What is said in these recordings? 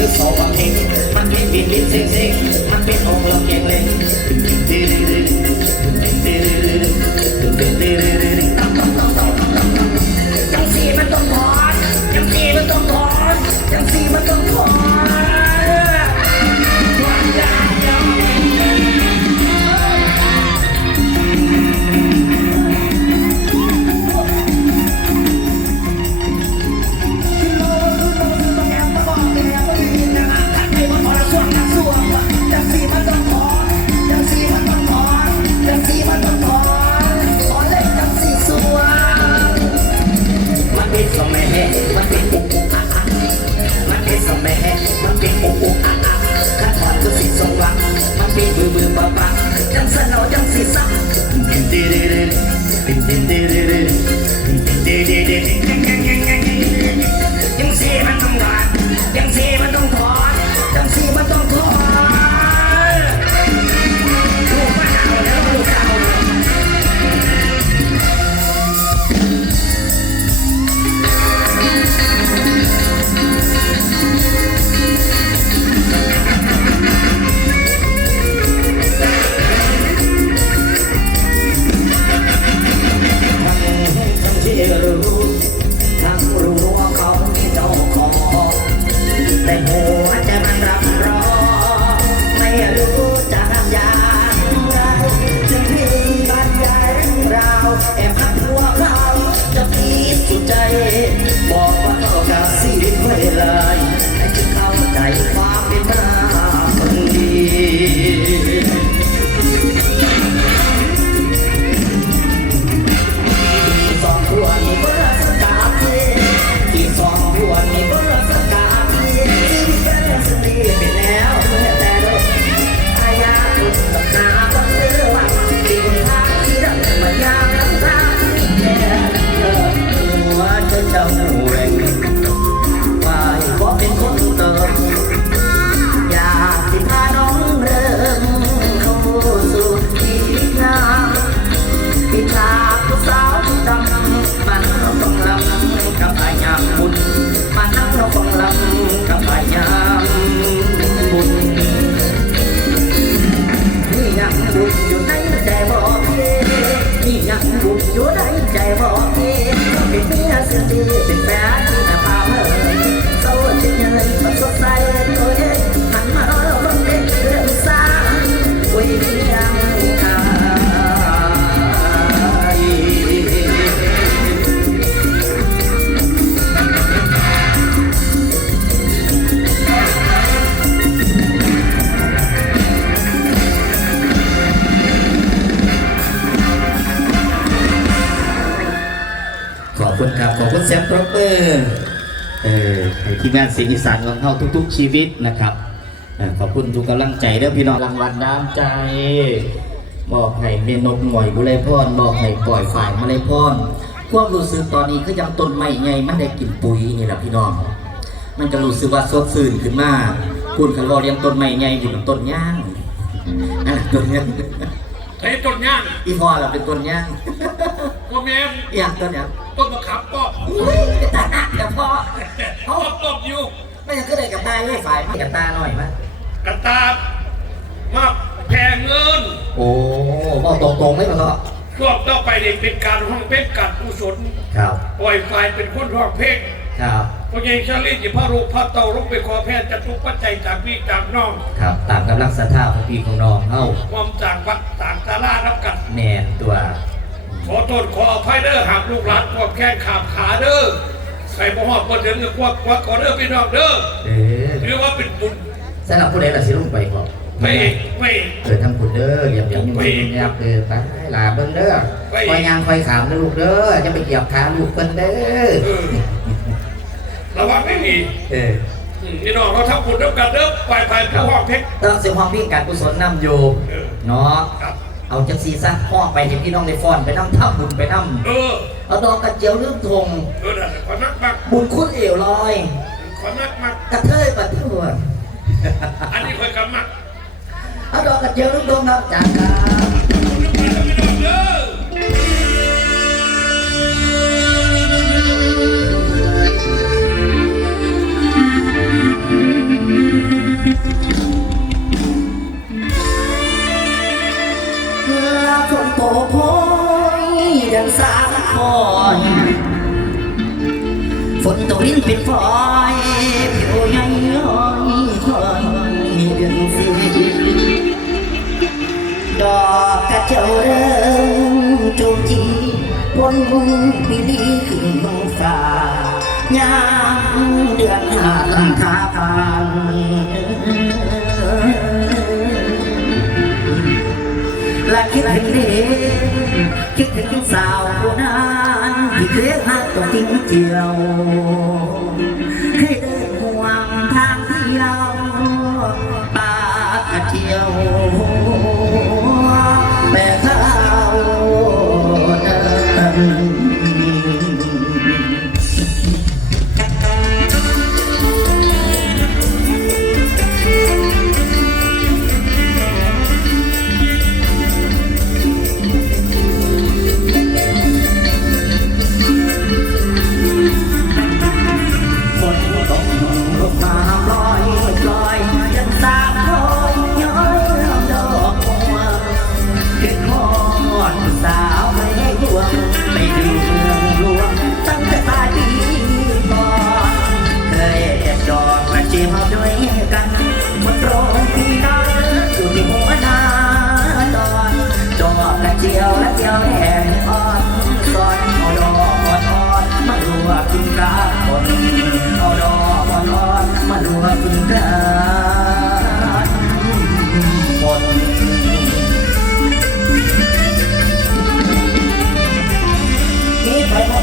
this all my pain. My pain, pain, pain, pain, pain. อยู่ในใจบอกเองเป็นเมียเสียดีเป็นแฟนที่ ทีมงานเสียงอีสานของเขาทุก ๆ ชีวิตนะครับเอ่อขอบคุณทุกกำลังใจเด้อพี่น้องรางวัลน้ำใจ บอกให้เมนกหน่อยบุไรพรบอกให้ปล่อยฝ่ายมาเลยพรความรู้สึกตอนนี้ก็ยังต้นไม้ไงมันได้กลิ่นปุ๋ยนี่แหละพี่น้อง มันก็รู้สึกว่าสดชื่นขึ้นมาคุณคันรอเลี้ยงต้นไม้ไงอยู่บนต้นย่างอันนั้นต้นย่างไอ้ต้นย่างอีพ่อเราเป็นต้นย่าง ก็แม่นอย่างต้นย่างต้นมะขามป้อมอุ้ยเป็นตาหนักแต่พ่อเขาต้มอยู่ไม่ยังก็เลยกับตาไม่ฝ่ายไม่กับตาหน่อยมั้ยกระตามาแพงเงิน โอ้บอกตรงๆไม่มาก็ช่วงต่อไปเนี่ยเป็นการห้องเพชรการกุศลครับปล่อยฝ่ายเป็นคนห้องเพชรครับพอเยังชาลิตอย่าพระรูปพระเต่าลงไปขอแพทย์จะทุกปัจจัยจากพี่จากน้องครับตามกำลังศรัทธาของพี่ของน้องเฮ้าความจากวัดต่างตาล่ารับกันแมนตัว ขอโทษขออภัยเด้อหากลูกหลานความแค้นขาดขาเด้อใส่บ่หอดบ่ถึงกับควักควักขอเด้อพี่น้องเด้อเออถือว่าเป็นบุญสำหรับผู้ใดล่ะสิลงไปก่อนไม่ไม่เกิดทำคุณเด้อเหยียบเหยียบยุ่งยุ่งยับเด้อไปลาเบิ่งเด้อคอยยางคอยขามนะลูกเด้อจะไปเหยียบขาลูกเพิ่นเด้อเออระวังไม่มีเอออืมพี่น้องเราทำบุญด้วยกันเด้อไปไปผู้ห้องเพชรต้องเสียความพี่การกุศลนำอยู่เออเนาะ ครับ เอาจังซีซะห้องไปเห็นพี่น้องในฟอนไปนำทับบุญไปนำเออเอาดอกกระเจียวเรื่องทงเออนั่นแหละขอนักมากบุญคุณเอวลอยขอนักมากกระเทยปัดทั่วอันนี้คอยกำมักเอาดอกกระเจียวเรื่องทงครับจากครับนึกไปแล้วพี่น้ องโตโพยดังสามคอยฝนตกลิ้นเป็นฝอยผิวใหญ่ย้อยคอยเดือนสีดอกกระเจียวเริ่มจูจีบนปีลีขึ้นบนฟ้ายามเดือนหาตั้งทาพาน และคิดถึงเด็กคิดถึงสาวคนนั้นที่เคยหักตัวจริงเจียว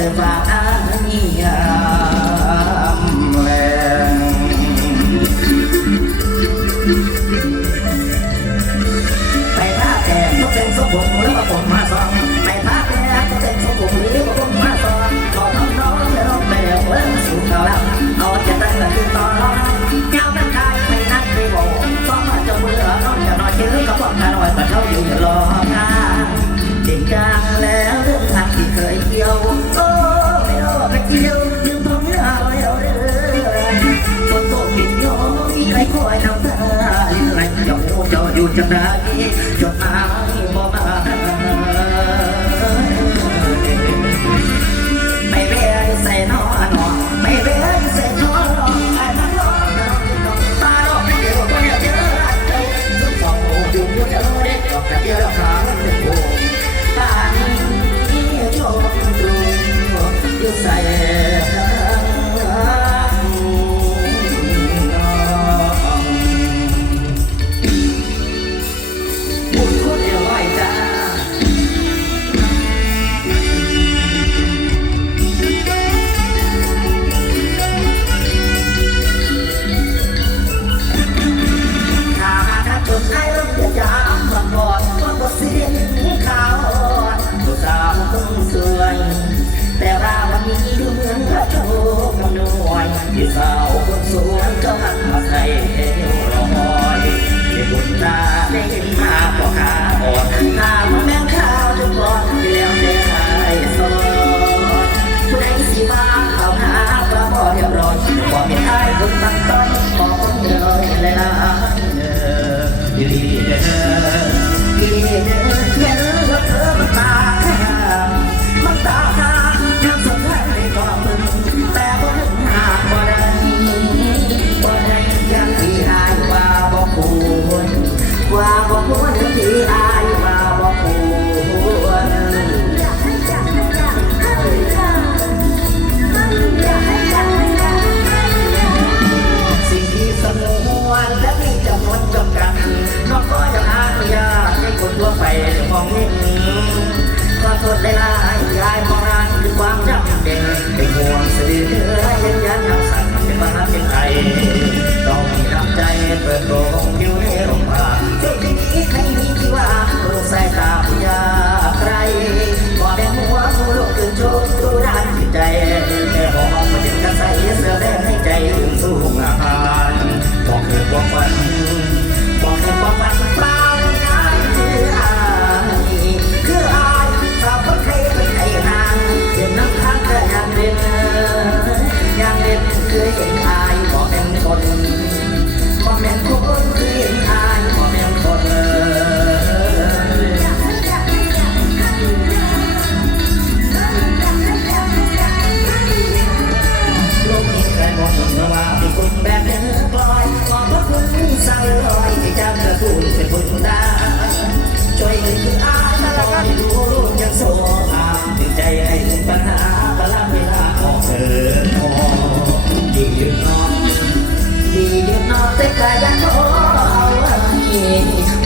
าวเจ้าเคย อยู่จังได้จดหมาย เป็นกระยันโอ้เอาเอง